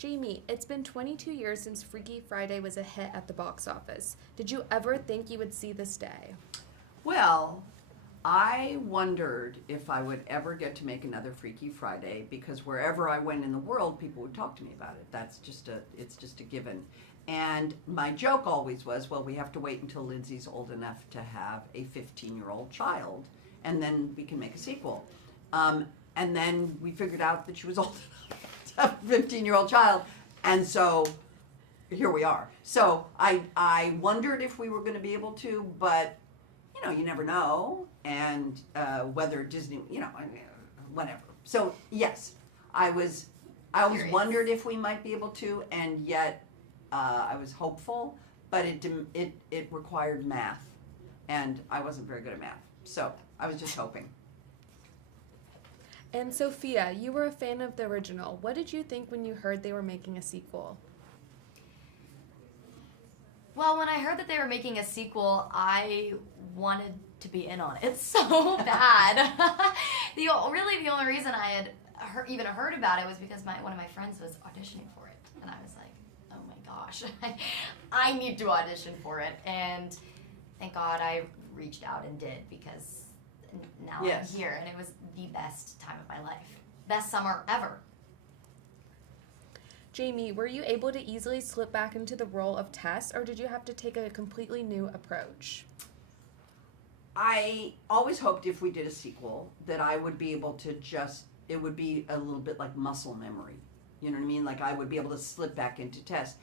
Jamie, it's been 22 years since Freaky Friday was a hit at the box office. Did you ever think you would see this day? Well, I wondered if I would ever get to make another Freaky Friday because wherever I went in the world, people would talk to me about it. It's just a given. And my joke always was, well, we have to wait until Lindsay's old enough to have a 15-year-old child, and then we can make a sequel. And then we figured out that she was old enough to have a 15-year-old child, and so here we are. So I wondered if we were going to be able to, but you never know, and whether Disney, whatever. So yes, I always wondered if we might be able to, and yet I was hopeful, but it required math, and I wasn't very good at math, so I was just hoping. And Sophia, you were a fan of the original. What did you think when you heard they were making a sequel? Well, when I heard that they were making a sequel, I wanted to be in on it so bad. The only reason I had even heard about it was because one of my friends was auditioning for it, and I was like, oh my gosh, I need to audition for it. And thank God I reached out and did, because now Yes. I'm here, and it was the best time of my life. Best summer ever. Jamie, were you able to easily slip back into the role of Tess, or did you have to take a completely new approach? I always hoped if we did a sequel that I would be able to it would be a little bit like muscle memory. You know what I mean? Like I would be able to slip back into Tess.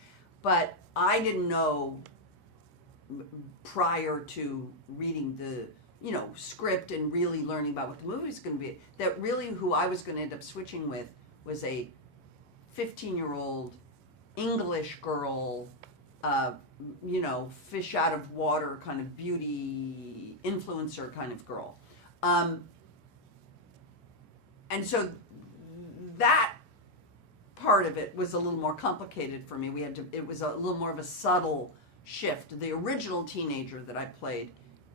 But I didn't know prior to reading the script and really learning about what the movie was going to be, that really who I was going to end up switching with was a 15-year-old English girl, fish out of water kind of beauty influencer kind of girl. And so that part of it was a little more complicated for me. It was a little more of a subtle shift. The original teenager that I played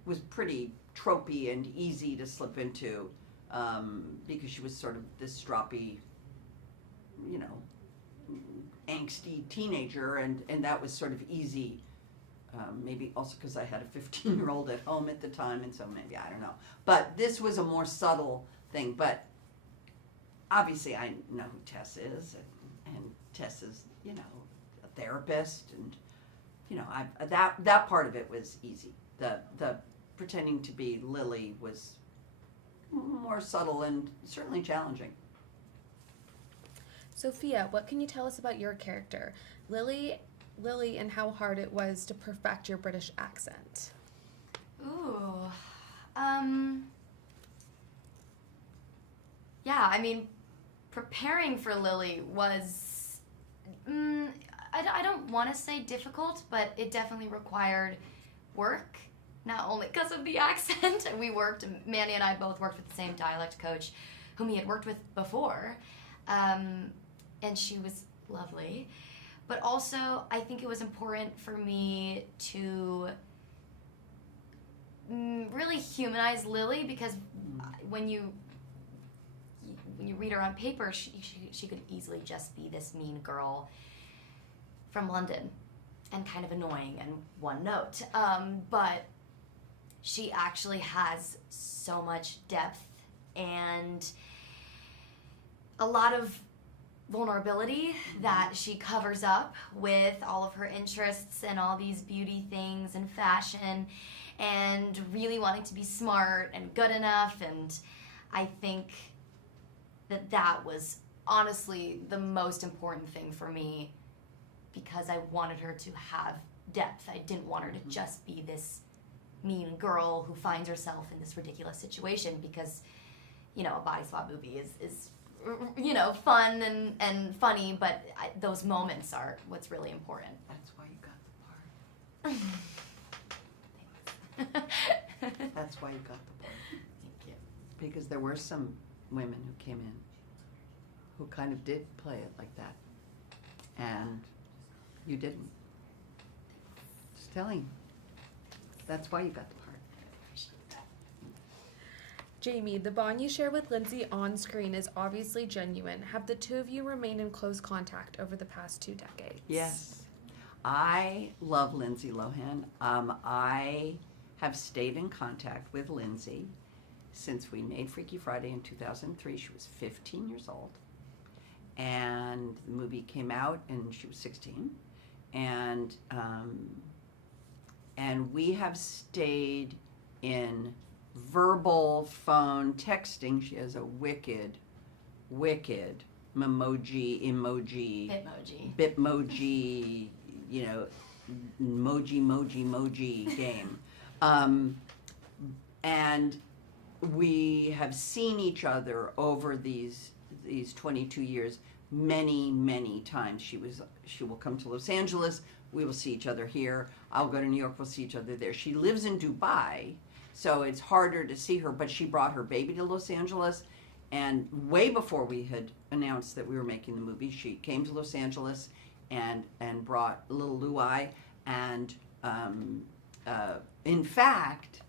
was pretty tropey and easy to slip into, because she was sort of this stroppy, angsty teenager, and that was sort of easy. Maybe also because I had a 15-year-old at home at the time, and so maybe, I don't know. But this was a more subtle thing. But obviously I know who Tess is, and Tess is, a therapist, and, that part of it was easy. The pretending to be Lily was more subtle and certainly challenging. Sophia, what can you tell us about your character, Lily, and how hard it was to perfect your British accent? Ooh. Yeah, I mean, preparing for Lily was, I don't want to say difficult, but it definitely required work, not only because of the accent. Mandy and I both worked with the same dialect coach whom he had worked with before, and she was lovely. But also, I think it was important for me to really humanize Lily, because when you read her on paper, she could easily just be this mean girl from London and kind of annoying and one note. But she actually has so much depth and a lot of vulnerability that she covers up with all of her interests and all these beauty things and fashion and really wanting to be smart and good enough. And I think that was honestly the most important thing for me, because I wanted her to have depth. I didn't want her to just be this mean girl who finds herself in this ridiculous situation, because, a body swap movie is fun and funny, but those moments are what's really important. That's why you got the part. That's why you got the part. Thank you. Because there were some women who came in who kind of did play it like that, and you didn't. Just telling you. That's why you got the part. Jamie, the bond you share with Lindsay on screen is obviously genuine. Have the two of you remained in close contact over the past 2 decades? Yes. I love Lindsay Lohan. I have stayed in contact with Lindsay since we made Freaky Friday in 2003. She was 15 years old. And the movie came out and she was 16. And we have stayed in verbal, phone, texting. She has a wicked Bitmoji, you know, moji game. And we have seen each other over these 22 years many times. She will come to Los Angeles. We will see each other here. I'll go to New York. We'll see each other there. She lives in Dubai, so it's harder to see her, but she brought her baby to Los Angeles, and way before we had announced that we were making the movie, she came to Los Angeles and brought little Luai, and in fact,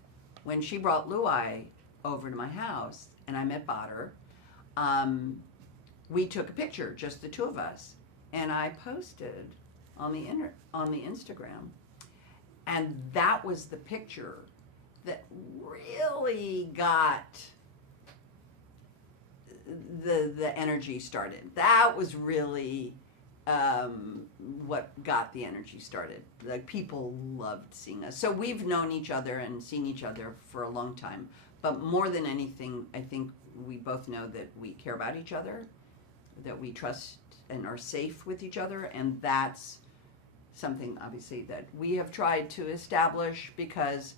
when she brought Luai over to my house and I met Badr, we took a picture, just the two of us, and I posted on the Instagram, and that was the picture that really got the energy started. That was really what got the energy started. Like, people loved seeing us. So we've known each other and seen each other for a long time. But more than anything, I think we both know that we care about each other, that we trust and are safe with each other, and that's something, obviously, that we have tried to establish because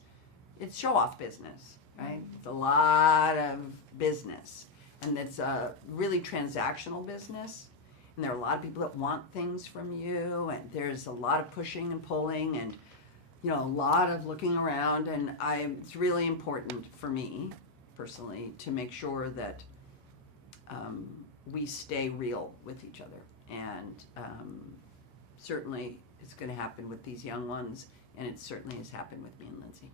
it's show-off business, right? It's a lot of business, and it's a really transactional business, and there are a lot of people that want things from you, and there's a lot of pushing and pulling, and a lot of looking around, and it's really important for me, personally, to make sure that we stay real with each other, and certainly it's going to happen with these young ones, and it certainly has happened with me and Lindsay.